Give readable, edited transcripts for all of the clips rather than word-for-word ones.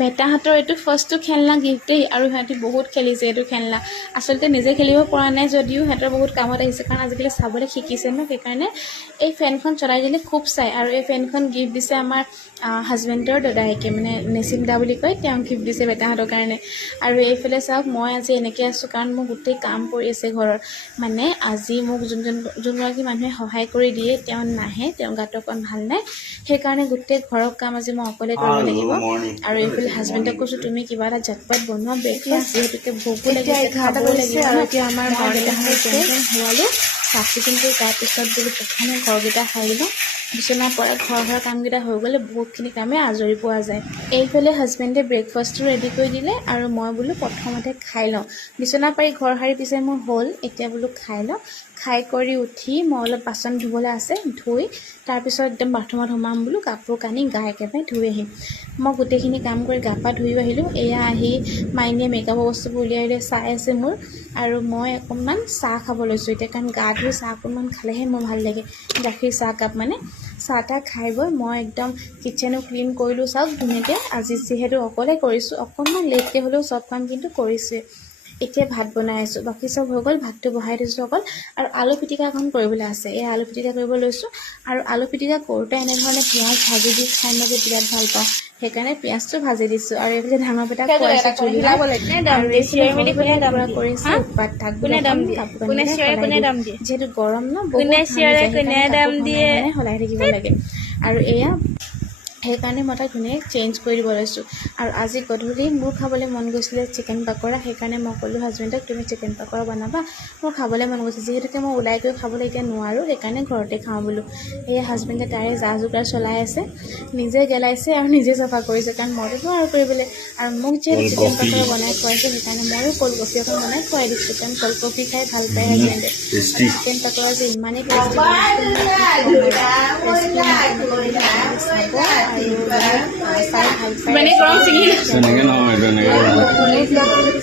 বেটাহঁতৰ এইটো ফাৰ্ষ্টটো খেলনা গিফ্ট দেই, আৰু সিহঁতি বহুত খেলিছে এইটো খেলনা। আচলতে নিজে খেলিব পৰা নাই যদিও সিহঁতৰ বহুত কামত আহিছে, কাৰণ আজিকালি চাবলৈ শিকিছে ন। সেইকাৰণে এই ফেনখন চলাই দিলে খুব চাই, আৰু এই ফেনখন গিফ্ট দিছে আমাৰ হাজবেণ্ডৰ দাদাইকে, মানে নেচিম দা বুলি কয়, তেওঁ গিফ্ট দিছে বেটাহঁতৰ কাৰণে। আৰু এইফালে চাওক, মই আজি এনেকৈ আছোঁ কাৰণ মোৰ গোটেই কাম পৰি আছে ঘৰৰ। মানে আজি মোক যোনগৰাকী মানুহে সহায় কৰি দিয়ে তেওঁ নাহে, তেওঁ গাটো অকণ ভাল নাই, সেইকাৰণে গোটেই ঘৰৰ কাম আজি মই অকলে কৰিব লাগিব। আৰু এইফালে হাজবেণ্ডক কৈছোঁ তুমি কিবা এটা ঝটপট বনোৱা ব্ৰেকফাষ্ট, যিহেতুকে ভোকো লাগিছে, খাবও লাগিব ন। এতিয়া আমাৰ হোৱালোঁ চাফ চিকুণ কৰি, তাৰপিছত বোলো প্ৰথমে ঘৰকেইটা সাৰি লওঁ। বিচনাৰ পৰা ঘৰৰ কামকেইটা হৈ গ'লে বহুতখিনি কামেই আজৰি পোৱা যায়। এইফালে হাজবেণ্ডে ব্ৰেকফাষ্টটো ৰেডি কৰি দিলে, আৰু মই বোলো প্ৰথমতে খাই লওঁ। বিচনা পাৰি ঘৰ সাৰি পিছে মোৰ হ'ল, এতিয়া বোলো খাই লওঁ। খাই কৰি উঠি মই অলপ বাচন ধুবলৈ আছে, ধুই তাৰপিছত একদম বাথৰুমত সোমাম বোলো, কাপোৰ কানি গা একেবাৰে ধুই আহিম। মই গোটেইখিনি কাম কৰি গা পা ধুই আহিলোঁ। এয়া আহি মাইনীয়ে মেকআপৰ বস্তুবোৰ উলিয়াই উলিয়াই চাই আছে মোৰ, আৰু মই অকণমান চাহ খাব লৈছোঁ এতিয়া, কাৰণ গা ধুই চাহ অকণমান খালেহে মোৰ ভাল লাগে। গাখীৰ চাহ কাপ মানে, চাহ তাহ খাই বৈ মই একদম কিটচেনো ক্লিন কৰিলোঁ চাওক ধুনীয়াকৈ। আজি যিহেতু অকলে কৰিছোঁ, অকণমান লেটকৈ হ'লেও চব কাম কিন্তু কৰিছোঁৱে। এতিয়া ভাত বনাই আছোঁ, বাকী চব হৈ গ'ল, ভাতটো বহাই দিছোঁ অকল, আৰু আলু পিটিকা এখন কৰিবলৈ আছে। এই আলু পিটিকা কৰিব লৈছোঁ, আৰু আলু পিটিকা কৰোঁতে এনেধৰণে পিঁয়াজ ভাজি দি খাই মই বিৰাট ভাল পাওঁ, সেইকাৰণে পিঁয়াজটো ভাজি দিছোঁ। আৰু এইফালে ডাঙৰ পেটা খুৱাইছোঁ চুলি, আৰু কৰিছে উৎপাত থাক বোলে কাপোৰ কানি যিহেতু গৰম ন, বহুত সলাই থাকিব লাগে। আৰু এয়া সেইকাৰণে মই তাক ধুনীয়াকৈ চেঞ্জ কৰি দিব লৈছোঁ। আৰু আজি গধূলি মোৰ খাবলৈ মন গৈছিলে চিকেন পকৰা, সেইকাৰণে মই ক'লোঁ হাজবেণ্ডক তুমি চিকেন পকৰা বনাবা, মোৰ খাবলৈ মন গৈছে। যিহেতুকে মই ওলাই গৈ খাবলৈ এতিয়া নোৱাৰোঁ, সেইকাৰণে ঘৰতে খাওঁ বোলো। সেয়ে হাজবেণ্ডে তাৰে যা যোগাৰ চলাই আছে, নিজে গেলাইছে আৰু নিজে চাফা কৰিছে, কাৰণ মইতো নোৱাৰোঁ কৰিবলৈ। আৰু মোক যিহেতু চিকেন পকৰা বনাই খুৱাইছে, সেইকাৰণে ময়ো ক'ল্ড কফি এখন বনাই খুৱাই দিছোঁ, কাৰণ ক'ল্ড কফি খাই ভাল পায় হাজবেণ্ডে। চিকেন পকৰা যে ইমানেই টেষ্টি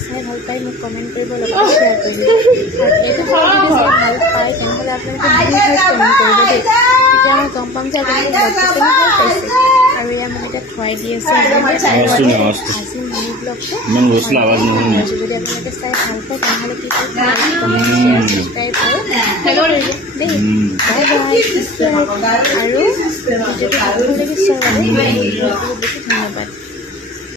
চাই ভাল পায় মোক কমেণ্ট কৰিব, লগতে শ্বেয়াৰ কৰিব। আৰু এইটো ভাল পায় তেনেহ'লে আপোনালোকে কমেণ্ট কৰিব দেই, তেতিয়া মই গম পাম যে আপোনালোকে ভাল পাইছে। আৰু এয়া মোক এতিয়া খুৱাই দি আছে। আজি মিনি ব্লগটো যদি আপোনালোকে চাই ভাল পায় তেনেহ'লে কি কৰিব, ছাবস্ক্ৰাইব আৰু দেই। বাই বাই, আৰু ভিডিঅ'টো ভাল লাগিছে